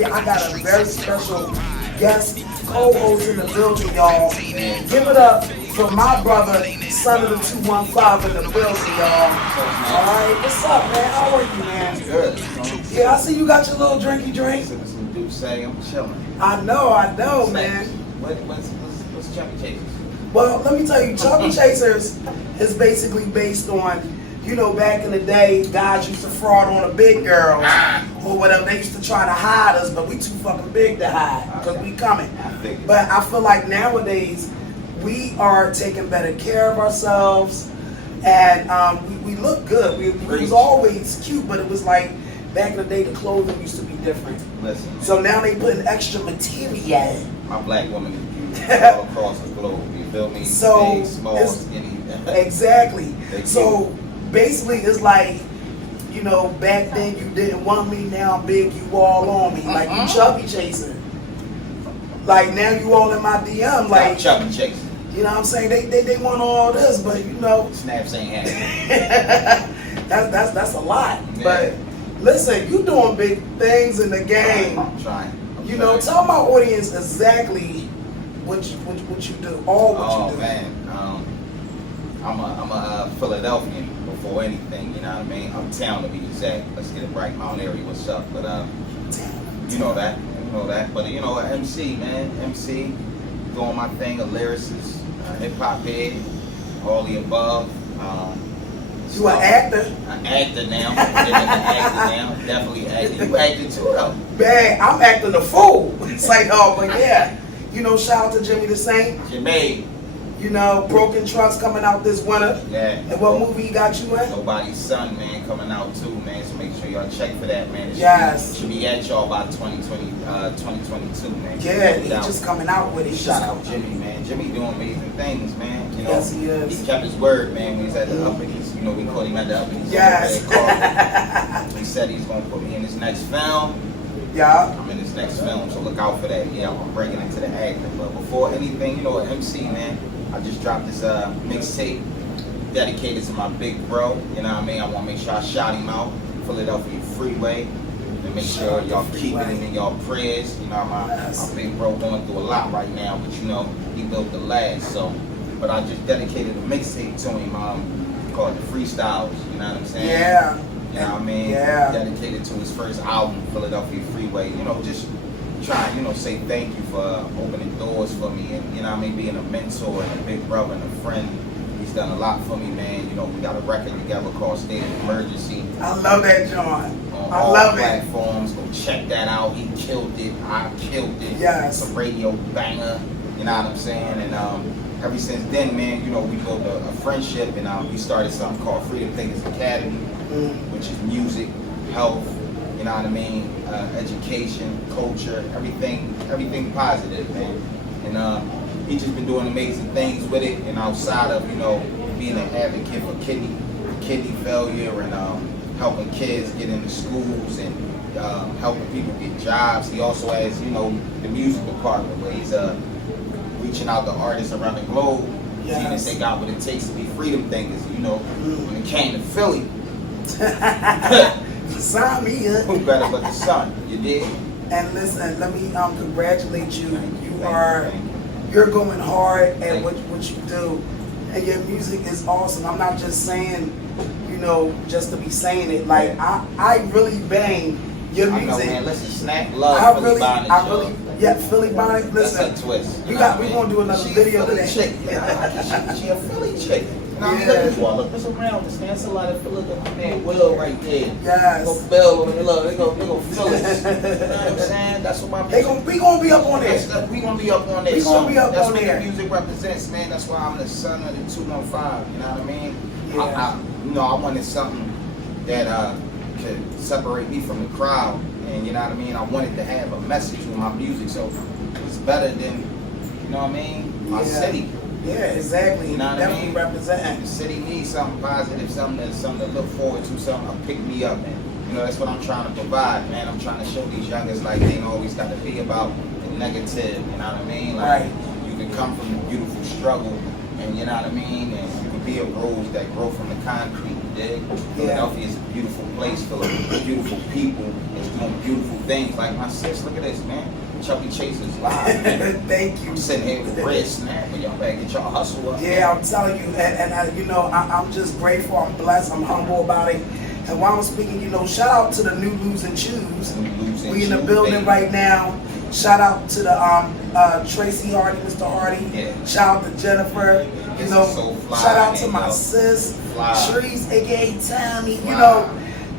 tell you, I got a very special guest co-host in the building, y'all. Give it up for my brother, son of the 215 in the building, y'all. Alright, what's up, man? How are you, man? Good. Yeah, I see you got your little drinky drink. Some dudes say I'm chilling. I know, man. What's Chubby Chasers? Well, let me tell you, Chubby Chasers is basically based on, you know, back in the day, guys used to fraud on the big girls or whatever. They used to try to hide us, but we too fucking big to hide because we coming. But I feel like nowadays we are taking better care of ourselves, and we look good. We was always cute, but it was like back in the day the clothing used to be different. Listen. So now they putting extra material. My black woman is beautiful all across the globe. You feel me? So big, small, skinny. Exactly. So basically, it's like, you know, back then you didn't want me, now I'm big, you all on me. Like you chubby chasing. Like now you all in my DM. Like Chubby Chasers. You know what I'm saying? They want all this, but you know. Snaps ain't happening. that's a lot. Yeah. But listen, you doing big things in the game. I'm trying. You know, tell my audience exactly what you do, all what you do. Oh man, I'm a Philadelphian before anything. You know what I mean? Uptown to be exact. Let's get it right. Mount Airy, what's up? But you know that. But you know, MC, man, MC, doing my thing, a lyricist, hip-hop head, all the above. You an actor? An actor now. Definitely acting. You acting too, though. Man, I'm acting a fool. It's like, oh, but yeah. You know, shout out to Jimmy the Saint. Jimmy. You know, Broken Trust coming out this winter. Yeah. And what movie you got you in? Nobody's Son, man, coming out too, man. So make sure y'all check for that, man. Yes. Should be at y'all by 2022, man. Yeah, he just coming out with it. Shout out Jimmy, man. Jimmy doing amazing things, man. You know, yes, he is. He kept his word, man, when he's at the uppity. You know, we call him at the uppity. Yes. He said he's going to put me in his next film. Yeah. I'm in his next film, so look out for that. Yeah, I'm breaking into the acting. But before anything, you know, MC, man, I just dropped this mixtape dedicated to my big bro. You know what I mean? I want to make sure I shout him out. Philadelphia Freeway. And make sure y'all keep it in y'all prayers. You know, my big bro going through a lot right now, but you know, he built the last. So, but I just dedicated a mixtape to him called The Freestyles. You know what I'm saying? Yeah. You know what I mean? Yeah. Dedicated to his first album, Philadelphia Freeway. You know, just trying, you know, say thank you for opening doors for me and, you know what I mean, being a mentor and a big brother and a friend. He's done a lot for me, man. You know, we got a record together called State of Emergency. I love that, John. On I all love platforms. Go check that out. He killed it. I killed it. Yes. It's a radio banger. You know what I'm saying? And ever since then, man, you know, we built a friendship and we started something called Freedom Thinkers Academy, which is music, health, you know what I mean, education, culture, everything positive, man. And he's just been doing amazing things with it. And outside of, you know, being an advocate for kidney failure and helping kids get into schools and helping people get jobs, he also has, you know, the music department where he's reaching out to artists around the globe. Yes. Even if they got what it takes to be freedom thinkers, you know, when it came to Philly. Sign me up. Who better but the sun? You did. And listen, let me congratulate you. You're going hard at what you do, and your music is awesome. I'm not just saying, you know, just to be saying it. Like I really bang your music. I know, man. Listen, Snap love Philebonics. Yeah, Philebonics. Listen, that's a twist. We're gonna do another video of that. She a Philly chick. Now, look this around. There's a lot of Philadelphia man Will right there. Yes. Go Bill, they go feel it. You know what I'm saying? That's what my music. We gonna be up on there. We gonna be up on there. We gonna be up that's on what there. The music represents, man. That's why I'm the son of the 215. You know what I mean? Yeah. You know, I wanted something that could separate me from the crowd, and you know what I mean. I wanted to have a message with my music, so it's better than, you know what I mean, my city. Yeah, exactly. You know what I mean? Representing. The city needs something positive, something to look forward to, something to pick me up. And you know, that's what I'm trying to provide, man. I'm trying to show these youngers like they ain't always got to be about the negative. You know what I mean? Like you can come from a beautiful struggle and you know what I mean, and you can be a rose that grow from the concrete. Yeah. Philadelphia is a beautiful place full of beautiful people. It's doing beautiful things. Like my sis, look at this, man. Chubby Chasers live. Man. Thank you. I'm sitting here with wrists, man, but y'all better get y'all hustle up. Yeah, I'm telling you, and you know, I'm just grateful. I'm blessed. I'm humble about it. And while I'm speaking, you know, shout out to the new Lose and Choose. We in the building right now. Shout out to the Tracy Hardy, Mr. Hardy. Yeah. Shout out to Jennifer. You know, so fly, shout out to man, my sis, Shreeze, aka Tammy. Wow.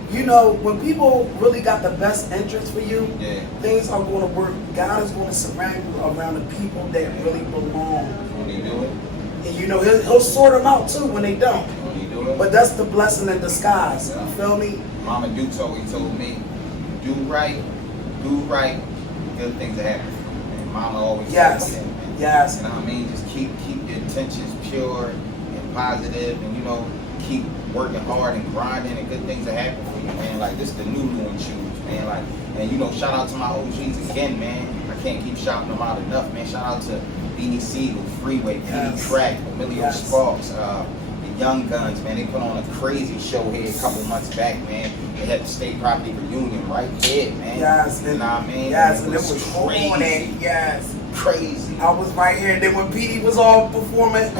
You know, when people really got the best interest for you, Yeah. things are going to work. God is going to surround you around the people that really belong. When you do it, And you know, he'll sort them out too when they don't. when you do it. But that's the blessing in disguise. You feel me? Mama Dukes always told me, do right, good things will happen. And Mama always Yes. told me that, man. Yes. You know what I mean? Just keep your intentions pure and positive, and you know, keep working hard and grinding, and good things will happen for you, man. Like this, the new and shoes, man. Like, and you know, shout out to my OGs again, man. I can't keep shouting them out enough, man. Shout out to Beanie Siegel, Freeway, Yes. Petey Crack, Emilio Yes. Sparks, the Young Guns, man. They put on a crazy show here a couple months back, man. They had the state property reunion right here, man. Yes. You know what I mean? Yes, and and it was crazy. Yes. Crazy. I was right here. And then when Petey was all performing,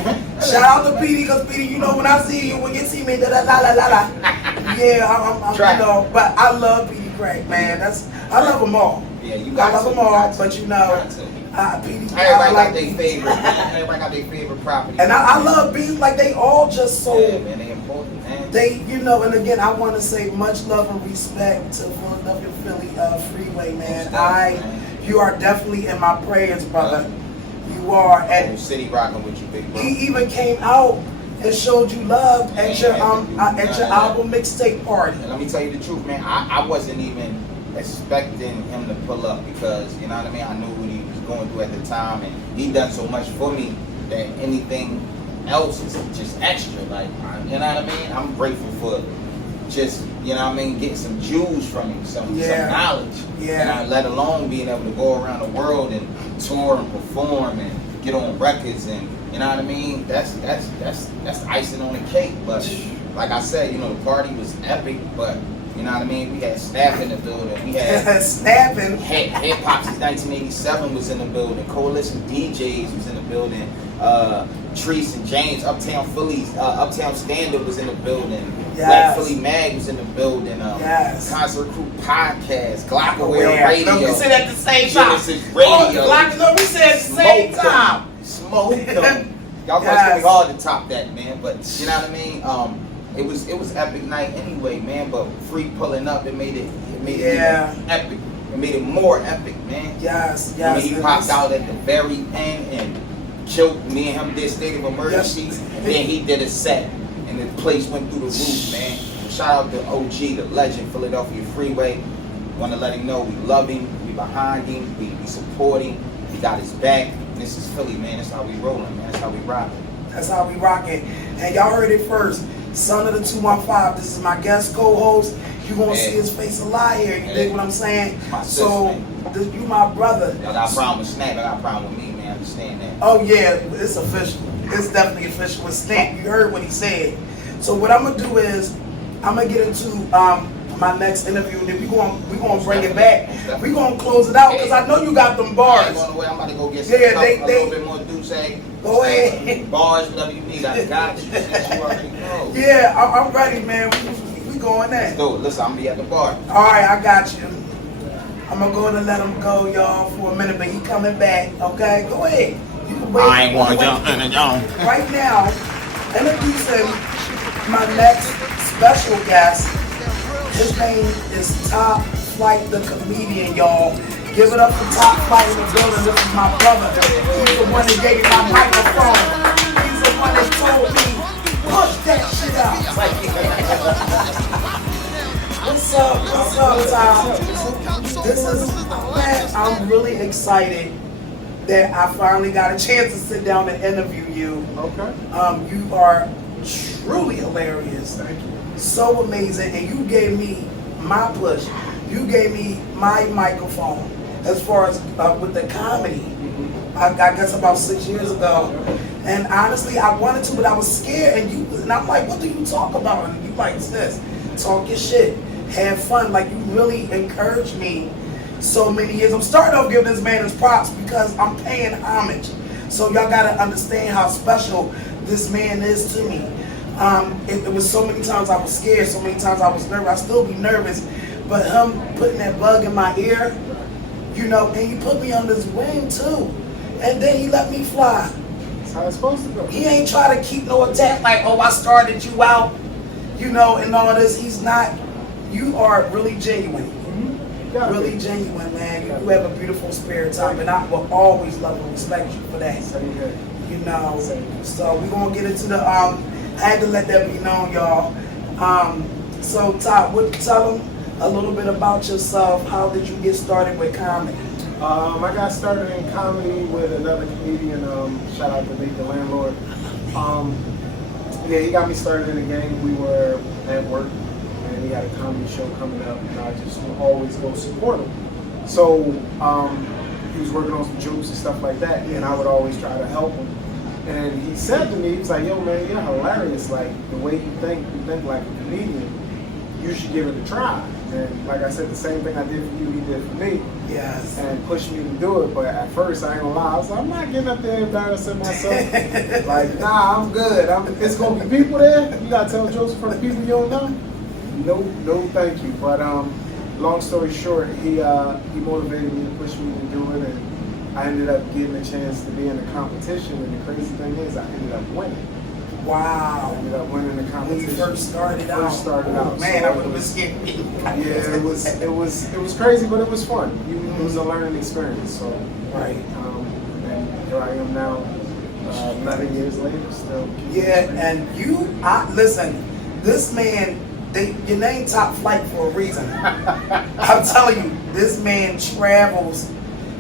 shout out to Petey, because Petey, you know, when I see you, when you see me, da la la la la. Yeah, I'm you know, but I love Petey Crack, man. I love them all. Yeah, you got I love to, them all, got to. but you know, Got to. Petey, Everybody like got their favorite. Everybody got their favorite property. And I love being like they all just so. Yeah, man, they important, man. They, you know, and again, I want to say much love and respect to Philadelphia, Philly, Freeway, man. You are definitely in my prayers, brother. You are, and City rocking with you, big bro. he even came out and showed you love at your album mixtape party. And let me tell you the truth, man. I wasn't even expecting him to pull up because you know what I mean. I knew what he was going through at the time, and he done so much for me that anything else is just extra. Like, you know what I mean? I'm grateful for just, you know what I mean, getting some jewels from him, some knowledge. Yeah. And let alone being able to go around the world and tour and perform and get on records, and you know what I mean? That's icing on the cake. But like I said, you know, the party was epic, but you know what I mean? We had Snap in the building. We had Snapping. Hiphop since 1987 was in the building. Coalition DJs was in the building. Treese and James, Uptown Phillies, Uptown Standard was in the building. Black Philly Mag was in the building. Concert Crew Podcast, Glockaware Radio. No, we said at the same time. Genesis Radio. No, we said at the same time. Smoke them. Y'all guys gonna be hard to top that, man. But you know what I mean? It was epic night anyway, man. But Free pulling up, it made it even epic. It made it more epic, man. Yes. I mean, he popped out at the very end and killed me and him did State of Emergency, and then he did a set, and the place went through the roof, man. Shout out to OG, the legend, Philadelphia Freeway. Want to let him know we love him, we behind him, we support him, we got his back. This is Philly, man. That's how we rolling, man. That's how we rocking. That's how we rocking. And y'all heard it first. Son of the 215. This is my guest co-host. You gonna see his face a lot here. You dig what I'm saying? My sis, so you my brother. Y'all got a problem with Snap. I got a problem with me, man. I understand that. Oh yeah, it's official. It's definitely official with Snap. You heard what he said. So what I'm gonna do is I'm gonna get into my next interview, and then we gonna bring it back. We gonna close it out because I know you got them bars. I'm about to go get some a little bit more Douce. Go ahead. Bars, whatever you need. I got you. You already know. Yeah, I'm ready, man. We going there. Let's do it. Listen, I'm gonna be at the bar. All right, I got you. I'm gonna go and let him go, y'all, for a minute, but he coming back. Okay, go ahead. You can wait. I ain't want to jump in and jump. Right now, introducing my next special guest. His name is Top Flight, the comedian, y'all. Give it up for Top Flight in the building. This is my brother. He's the one that gave me my microphone. He's the one that told me, push that shit out. What's up, Tom? This is, man, I'm really excited that I finally got a chance to sit down and interview you. Okay. You are truly hilarious. Thank you. So amazing, and you gave me my push. You gave me my microphone as far as with the comedy. I guess about 6 years ago. And honestly, I wanted to, but I was scared. And I'm like, what do you talk about? And you like, sis, talk your shit, have fun. Like, you really encouraged me so many years. I'm starting off giving this man his props because I'm paying homage. So y'all gotta understand how special this man is to me. It was so many times I was scared, so many times I was nervous. I still be nervous, but him putting that bug in my ear, you know, and he put me on this wing too. And then he let me fly. That's how it's supposed to go. He ain't try to keep no attack like, oh, I started you out, you know, and all this. He's not. You are really genuine. Really genuine, man. You have a beautiful spirit, Tom, and I will always love and respect you for that. You know. So we're gonna get into the I had to let that be known, y'all. So Todd, tell them a little bit about yourself. How did you get started with comedy? I got started in comedy with another comedian. Shout out to Nate the Landlord. Yeah, he got me started in the game. We were at work, and he had a comedy show coming up, and I just would always go support him. So he was working on some jokes and stuff like that, and I would always try to help him. And he said to me, he was like, "Yo, man, you're hilarious. Like the way you think like a comedian. You should give it a try." And like I said, the same thing I did for you, he did for me. Yes. And pushed me to do it. But at first, I ain't gonna lie, I was like, I'm not getting up there embarrassing myself. Like, nah, I'm good. It's gonna be people there. You gotta tell jokes for the people you don't know. No, thank you. But long story short, he motivated me to push me to do it, and I ended up getting a chance to be in the competition. And the crazy thing is, I ended up winning. Wow. I ended up winning the competition. When you first started out. Man, So I would have been scared. Yeah, it was crazy, but it was fun. It was a learning experience. So right. And here I am now, 11 years later, still. Yeah, and listen, this man, your name Top Flight for a reason. I'm telling you, this man travels,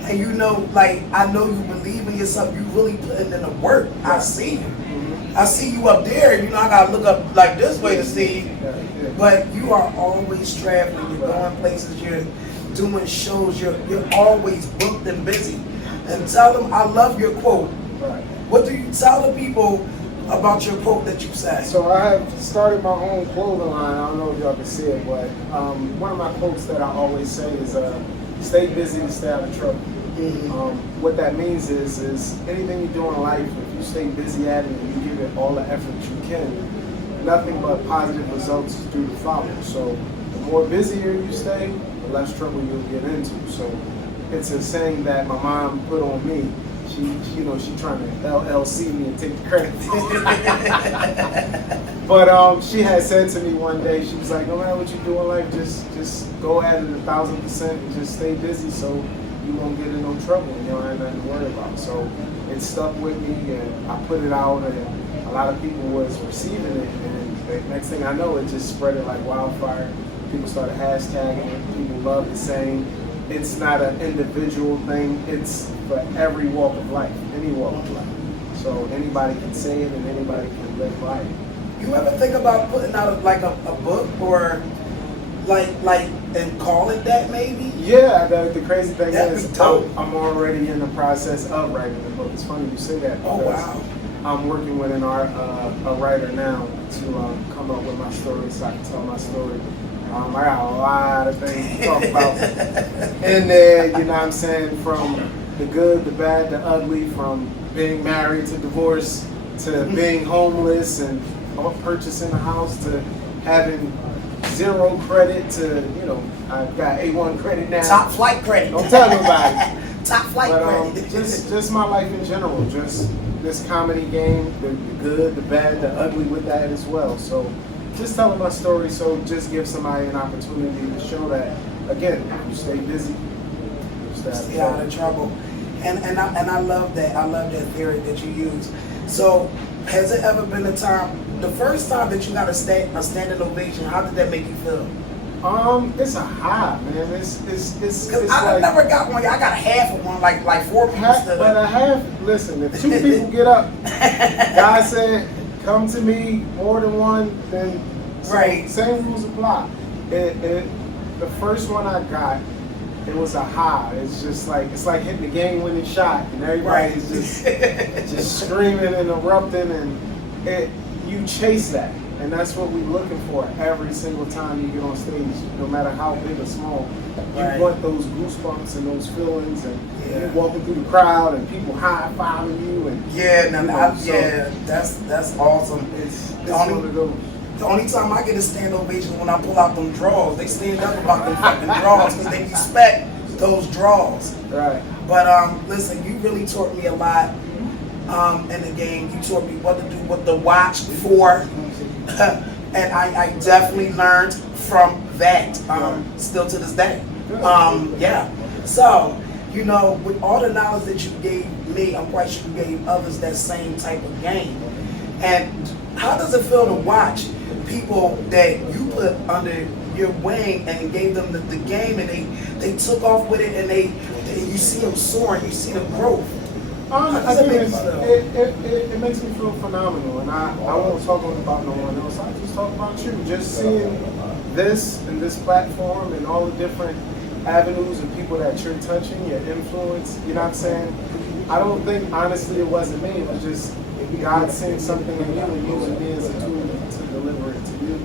and you know, like, I know you believe in yourself. You really putting in the work. Yeah. I see you. I see you up there, you know, I gotta look up like this way to see you. But you are always traveling, you're going places, you're doing shows, you're always booked and busy. And tell them, I love your quote. What do you tell the people about your quote that you said? So I have started my own clothing line. I don't know if y'all can see it, but one of my quotes that I always say is, stay busy to stay out of trouble. What that means is anything you do in life, if you stay busy at it and you give it all the effort you can, nothing but positive results do to follow. So the more busier you stay, the less trouble you'll get into. So it's a saying that my mom put on me. She trying to LLC me and take the credit. But she had said to me one day, she was like, no matter what you do in life, just go at it 1,000% and just stay busy so you won't get in no trouble and you don't have nothing to worry about. So it stuck with me, and I put it out, and a lot of people was receiving it, and the next thing I know, it just spread it like wildfire. People started hashtagging it. People love the saying. It's not an individual thing. It's for every walk of life, any walk of life. So anybody can say it, and anybody can live by it. You ever think about putting out like a book or like and call it that maybe? Yeah, the crazy thing That'd is be dope. I'm already in the process of writing the book. It's funny you say that. Oh wow. I'm working with a writer now to come up with my story so I can tell my story. I got a lot of things to talk about in there, you know what I'm saying, from the good, the bad, the ugly, from being married to divorce to being homeless and purchasing a house to having zero credit to, I've got A1 credit now. Top flight credit. Don't tell nobody. Top flight credit. Just my life in general, just this comedy game, the good, the bad, the ugly with that as well. So just telling my story, so just give somebody an opportunity to show that, again, you stay busy, you stay out of trouble. And I love that. I love that theory that you use. So has it ever been a time, the first time that you got a standing ovation, how did that make you feel? It's a high, man. It's I like, never got one. I got half of one, like 4 people. But a half. Listen, if 2 people get up, God said, "Come to me," more than one, then right. Same rules apply. The first one I got, it was a high. It's just like, it's like hitting the game-winning shot, and everybody's just screaming and erupting, and you chase that, and that's what we're looking for every single time you get on stage, no matter how big or small. You want those goosebumps and those feelings, and you're walking through the crowd, and people high-fiving you, and that's awesome. It's one of those. The only time I get a stand ovation is when I pull out them draws. They stand up about them fucking draws because they respect those draws. Right. But listen, you really taught me a lot in the game. You taught me what to do, what to watch for, and I definitely learned from that. Still to this day. Yeah. So, you know, with all the knowledge that you gave me, I'm quite sure you gave others that same type of game. And how does it feel to watch people that you put under your wing and gave them the game, and they took off with it, and you see them soaring, you see them growth? It makes me feel phenomenal, and I won't talk about no one else. I just talk about you. Just seeing this and this platform and all the different avenues and people that you're touching, your influence. You know what I'm saying? I don't think, honestly, it wasn't me. It was just God seeing something in you and using me as a tool to deliver it to you,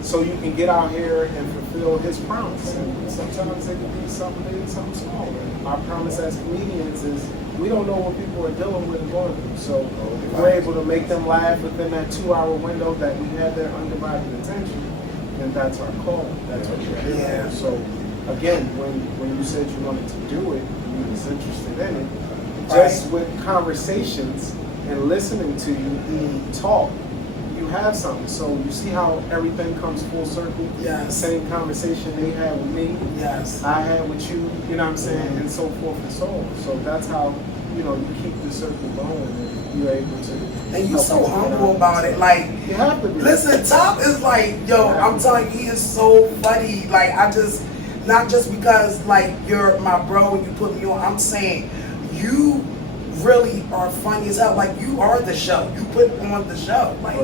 so you can get out here and fulfill His promise. And sometimes it can be something big, something small. And our promise as comedians is we don't know what people are dealing with and going through. So if we're able to make them laugh within that 2-hour window that we have their undivided attention, then that's our call. That's what we're here for. So again, when you said you wanted to do it, you was interested in it, just with conversations and listening to you talk, you have something. So you see how everything comes full circle? Yes. The same conversation they had with me, yes, I had with you, you know what I'm saying, and so forth and so on. So that's how, you know, you keep the circle going, and you're able to. And you're so humble about it. Like, you have to be. Listen, Top is like, yo, I'm telling you, he is so funny. Like, not just because, like, you're my bro and you put me on, I'm saying you really are funny as hell. Like, you are the show. You put on the show. Like,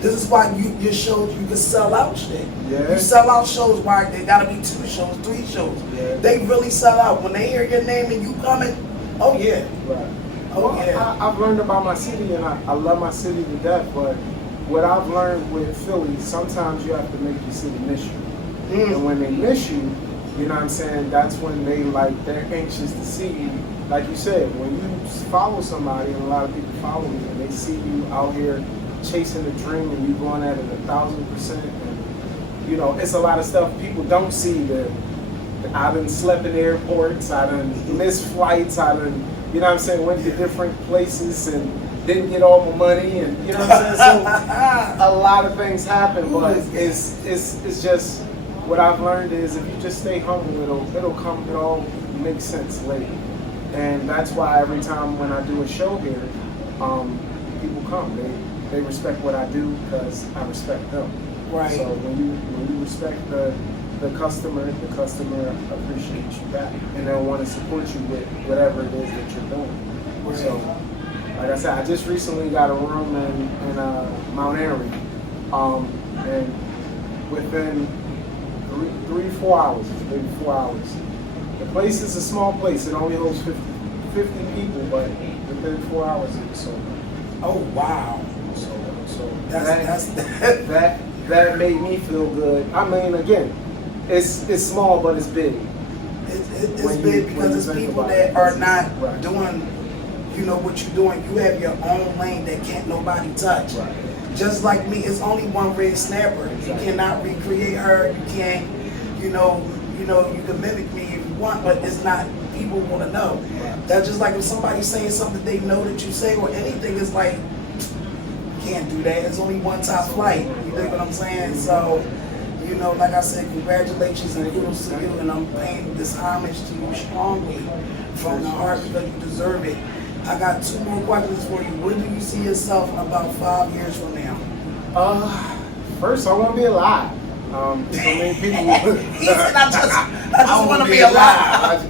this is why your shows, you can sell out shit. Yeah. You sell out shows. Why they gotta be 2 shows, 3 shows. Yeah. They really sell out. When they hear your name and you coming, oh yeah. Right. Oh yeah. I've learned about my city, and I love my city to death, but what I've learned with Philly, sometimes you have to make your city miss you. And when they miss you, you know what I'm saying, that's when they're anxious to see you. Like you said, when you follow somebody, and a lot of people follow you, and they see you out here chasing a dream and you going at it 1,000%, and you know, it's a lot of stuff people don't see. I done slept in airports, I done missed flights, I done, you know what I'm saying, went to different places and didn't get all my money, and you know what I'm saying, so a lot of things happen, but it's just, what I've learned is if you just stay humble, it'll come, it all makes sense later. And that's why every time when I do a show here, people come. They respect what I do because I respect them. Right. So when you respect the customer appreciates you back, and they'll want to support you with whatever it is that you're doing. Right. So, like I said, I just recently got a room in Mount Airy, and within 3-4 hours, maybe 4 hours. The place is a small place. It only holds 50 people, but within 4 hours it was sold out. Oh wow! So that made me feel good. I mean, again, it's small, but it's big. It's big because it's people that are not doing, you know, what you're doing. You have your own lane that can't nobody touch. Right. Just like me, it's only one red snapper. You cannot recreate her. You can't, you know, you can mimic me if you want, but it's not, people want to know. That's just like if somebody's saying something they know that you say or anything, it's like, can't do that. It's only one top flight. You dig what I'm saying? So, you know, like I said, congratulations and kudos to you, and I'm paying this homage to you strongly from the heart because you deserve it. I got 2 more questions for you. Where do you see yourself about 5 years from now? First, I want to be alive. So many people. He said, I just want to be alive.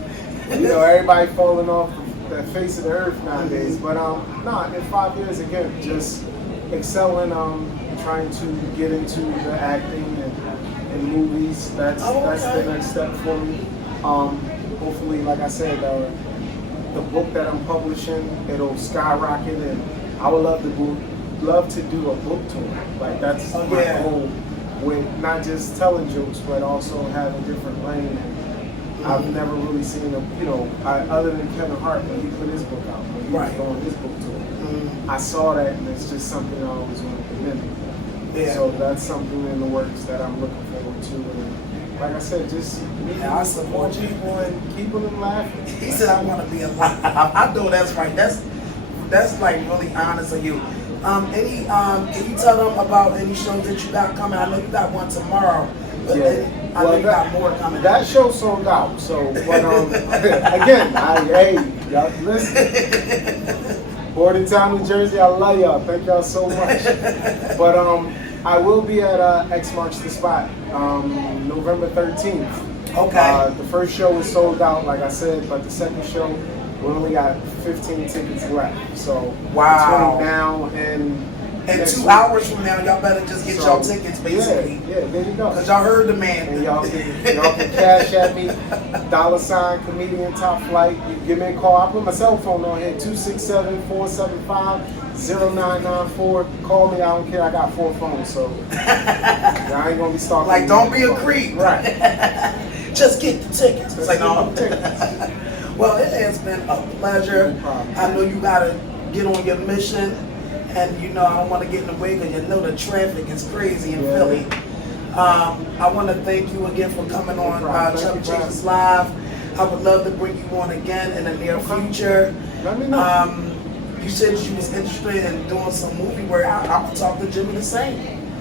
You know, everybody falling off the face of the earth nowadays. But no, in 5 years again, just excelling, trying to get into the acting and movies. That's the next step for me. hopefully, like I said, the book that I'm publishing, it'll skyrocket, and I would love to do a book tour. Like that's my goal, with not just telling jokes, but also having different lane. And I've never really seen other than Kevin Hart when he put his book out, when he was on his book tour. I saw that, and it's just something I always wanted to mimic. Yeah. So that's something in the works that I'm looking forward to. And like I said, just I support you and keeping them laughing. He said, "I want to be alive." I know that's right. That's like really honest of you. Can you tell them about any shows that you got coming? I know you got one tomorrow, but I know you got more coming. That show sold out. So, but again, hey, y'all listen. Bordentown, New Jersey, I love y'all. Thank y'all so much. But I will be at X Marks the Spot November 13th. Okay. The first show is sold out, like I said, but the second show, we only got 15 tickets left. So it's going down, and 2 hours from now, y'all better just get y'all tickets, basically. Yeah, there you go. Because y'all heard the man. And y'all can cash at me, $ comedian Top Flight. You give me a call. I put my cell phone on here, 267-475-0994. Call me, I don't care. I got 4 phones, so I ain't gonna be stalking. Like, don't be a creep. Right. Just get the tickets. It's like, no. Well, it has been a pleasure. I know you gotta get on your mission. And I don't want to get in the way because the traffic is crazy in Philly. I want to thank you again for coming on Chubby Chasers Live. I would love to bring you on again in the near future. Let me know. You said you was interested in doing some movie work. I'm gonna talk to Jimmy the same.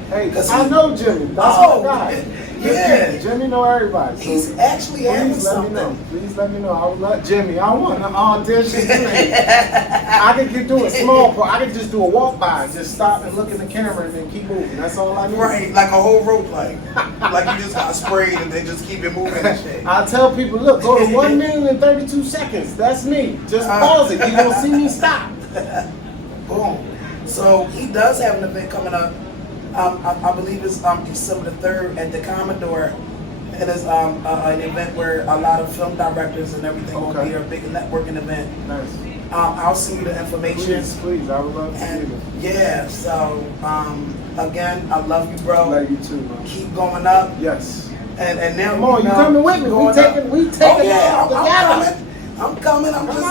Hey, I know Jimmy. That's my guy. Yeah. Jimmy know everybody. So he's actually having something. Please let me know. I would love Jimmy. I want to audition. I could do a small part. I could just do a walk by, just stop and look at the camera and then keep moving. That's all I need. Right, like a whole rope play. Like you just got sprayed and they just keep it moving and shit. I tell people, look, go to 1 minute and 32 seconds. That's me. Just pause it. You don't see me stop. Boom. So he does have an event coming up. I believe it's December the 3rd at the Commodore. It is an event where a lot of film directors and everything will be there, a big networking event. Nice. I'll send you the information. Please, I would love to see it. Yeah, so again, I love you, bro. I love you too, man. Keep going up. Yes. And now come on, you coming with me? We taking I'm coming. I'm just,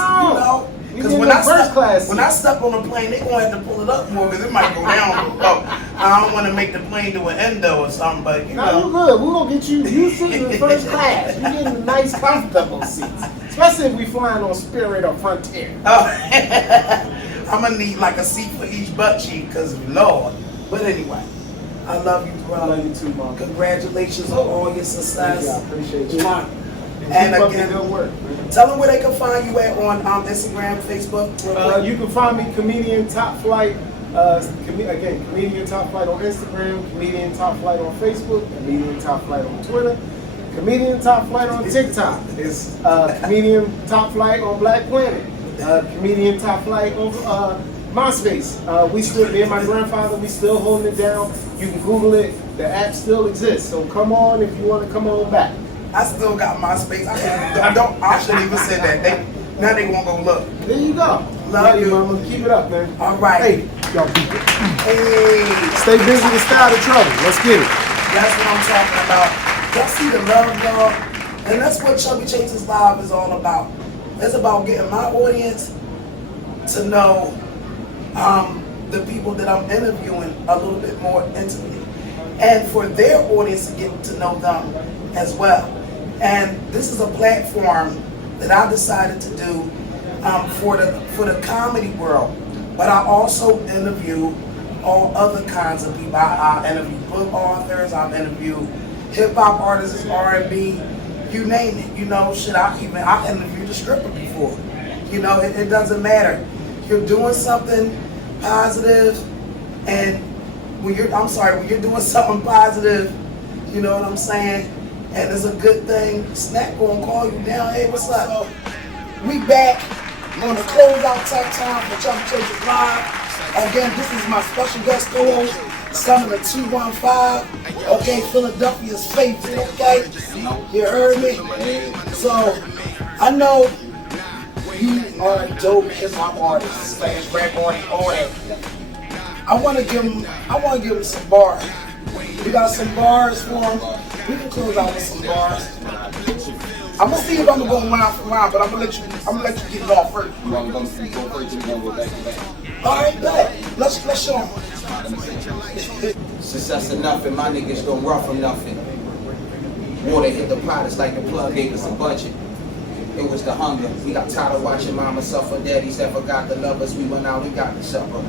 because when I step on the plane, they're gonna have to pull it up more because it might go down. I don't want to make the plane do an endo or something, but you know. You good. We're gonna get you sitting in first class. You getting the nice, comfortable seats, especially if we flying on Spirit or Frontier. I'm gonna need like a seat for each butt cheek, because Lord. But anyway, I love you, bro. I love you too, Mom. Congratulations on all your success. I appreciate you. And again, good work. Tell them where they can find you at on Instagram, Facebook. You can find me Comedian Top Flight. Again, Comedian Top Flight on Instagram, Comedian Top Flight on Facebook, Comedian Top Flight on Twitter, Comedian Top Flight on TikTok. It's Comedian Top Flight on Black Planet, Comedian Top Flight on MySpace. Me and my grandfather, we still holding it down. You can Google it. The app still exists. So come on if you want to come on back. I still got MySpace. I shouldn't even say that. Now they won't go look. There you go. Love you, mama. Keep it up, man. All right. Hey, y'all keep it. Hey. Stay busy to stay out of trouble. Let's get it. That's what I'm talking about. Y'all see the love, y'all? And that's what Chubby Chasers Live is all about. It's about getting my audience to know the people that I'm interviewing a little bit more intimately. And for their audience to get to know them as well. And this is a platform that I decided to do for the comedy world. But I also interview all other kinds of people. I interview book authors, I've interviewed hip-hop artists, R&B, you name it. I interviewed a stripper before. It doesn't matter. You're doing something positive, and when you're doing something positive, you know what I'm saying? And it's a good thing. Snack gonna call you down. Hey, what's up? We back on the closeout type time for Chubby Chasers Live. Again, this is my special guest co-host, son of the 215. Okay, Philadelphia's favorite. Okay, you heard me. So I know you are a dope hip hop artist, slash rap artist, all that. I want to give him some bars. We got some bars for him. We can close out with some bars. I'm gonna see if I'm gonna go round for round, but I'm gonna let you get it off first. You want to go first? You want to go back to back? All right, bet. Let's show him. Success of nothing, my niggas don't run from nothing. Water hit the pot, it's like the plug gave us a budget. It was the hunger. We got tired of watching mama suffer. Daddies that forgot to love us. We went out and got the supper.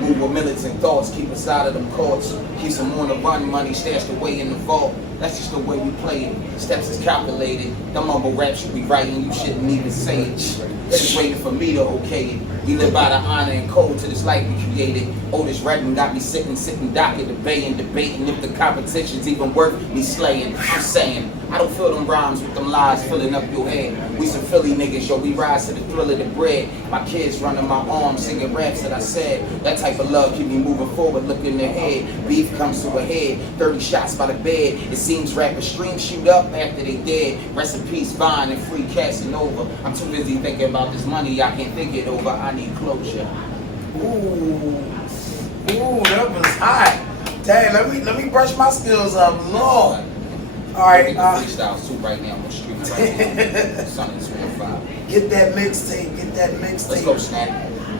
Move with militant thoughts, keep us out of them courts. Keep some on the run, money stashed away in the vault. That's just the way we play it. Steps is calculated. The mumble rap should be writing, you shouldn't even say it. They're just waiting for me to okay it. We live by the honor and code to this life we created. Oldest rapping got me sitting docket, debating if the competition's even worth me slaying. I'm saying, I don't feel them rhymes with them lies filling up your head. We some Philly niggas, yo, we rise to the thrill of the bread. My kids running my arms, singing raps that I said. That type of love keep me moving forward, looking ahead. Beef comes to a head, 30 shots by the bed. It seems rappers stream shoot up after they dead. Rest in peace, Vine and free casting over. I'm too busy thinking about this money, I can't think it over. I need closure. Ooh, that was hot. Dang, let me brush my skills up, Lord. All right, freestyles too right now on the street right now. Sunday 25. Get that mixtape. Let's go, Snap.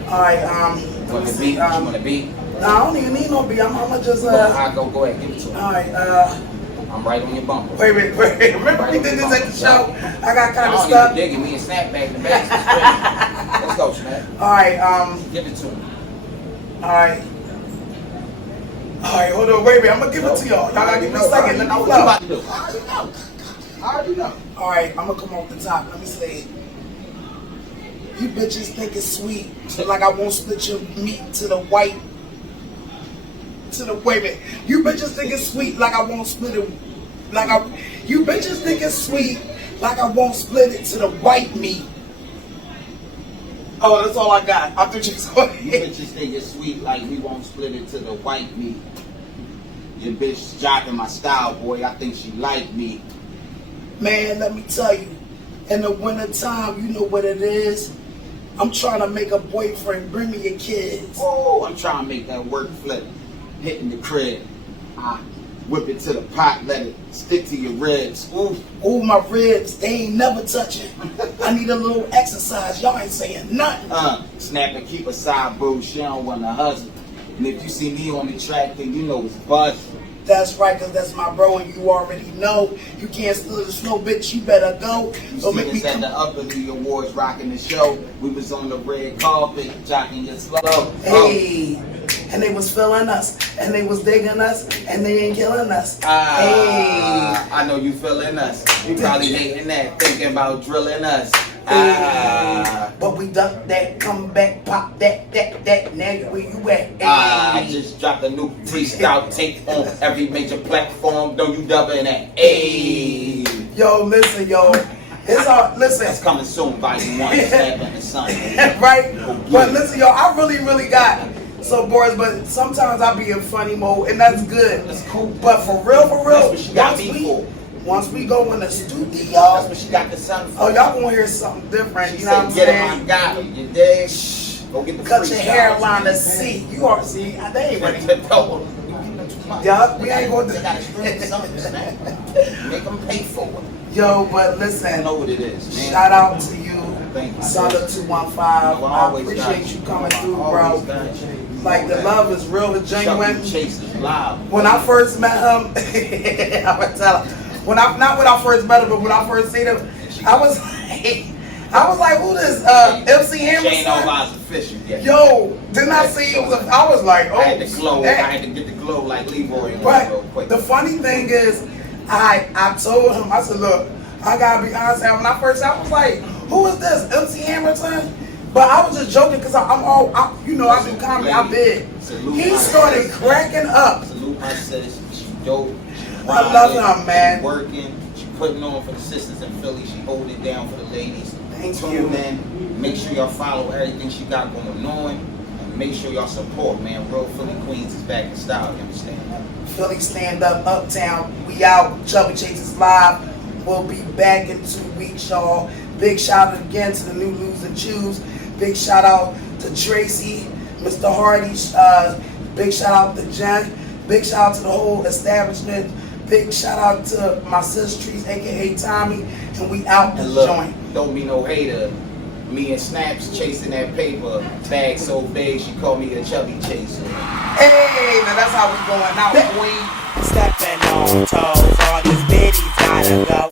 All right, Want the beat? You want the beat? No, I don't even need no beat. I'ma just Go ahead, give it to me. All right, I'm right on your bumper. Wait. Remember we did this at the show? I got kind of stuck. stuck. Digging me and Snap back to back. Let's go, Snap. All right, give it to me. All right, hold on, wait. I'm gonna give it to y'all. Y'all gotta give me a second. Let me flow. I already know. All right, I'm gonna come off the top. Let me say it. You bitches think it's sweet, like I won't split your meat to the white. Wait a minute. You bitches think it's sweet, like I won't split it. You bitches think it's sweet, like I won't split it to the white meat. Oh, that's all I got. I thought you was going. You bitches think it's sweet, like we won't split it to the white meat. Your bitch jocking my style, boy. I think she like me. Man, let me tell you, in the wintertime, you know what it is. I'm trying to make a boyfriend. Bring me your kids. Oh, I'm trying to make that work flip. Hitting the crib. I whip it to the pot, let it stick to your ribs. Ooh, my ribs, they ain't never touching. I need a little exercise. Y'all ain't saying nothing. Snap and keep a side boo. She don't want a husband. And if you see me on the track, then you know it's buzz. That's right, because that's my bro, and you already know. You can't steal the snow, bitch. You better go. You see us at the Upper League Awards rocking the show. We was on the red carpet, jocking your slow. Hey, and they was feeling us, and they was digging us, and they ain't killing us. Hey, I know you feeling us. You probably hating that, thinking about drilling us. But we duck that, come back, pop that, nigga, where you at? I just dropped a new freestyle tape on every major platform. Don't you dubbing that? Hey. Yo, listen, yo. It's all, listen. That's coming soon, volume 1, Snap and the Sun. Right? But listen, yo, I really got some boys, but sometimes I be in funny mode, and that's good. That's cool. But for real, That's what she got me for. Once we go in the studio, that's what she got the sun for. Oh, y'all gonna hear something different. She you know what I'm said, saying? get it, I got it. You dig? Go get the cut your hairline to see. You are see. They ain't ready. Yeah, we ain't gonna do that. Make them pay for it. Yo, but listen. I know what it is, man. Shout out to you, SELLOUT 215. I appreciate you coming through, bro. Like the love is real and genuine. When I first met him, I'm gonna tell him. Not when I first met him, but when I first seen him, I was like, who this? MC Hammer? Yo, didn't I see it? I was like, oh, I had to glow. I had to get the glow like Leroy. But the funny thing is, I told him, I said, look, I gotta be honest. When I first, I was like, who is this? MC Hamilton? But I was just joking because I do comedy. I big. He started cracking up. Salute my sis. She dope. I love her, man. She working. She putting on for the sisters in Philly. She holding it down for the ladies. Thank you. Man. Make sure y'all follow everything she got going on. And make sure y'all support, man. Real Philly Queens is back in style. You understand? Philly stand up, uptown. We out. Chubby Chases live. We'll be back in 2 weeks, y'all. Big shout out again to the New Blues and Jews. Big shout out to Tracy, Mr. Hardy. Big shout out to Jen. Big shout out to the whole establishment. Big shout out to my sisters, aka Tommy, and we out the joint. Don't be no hater. Me and Snaps chasing that paper. Bag so big, she called me a chubby chaser. Hey, now that's how we going out, boy. Stepping on toes, all these biddies gotta go.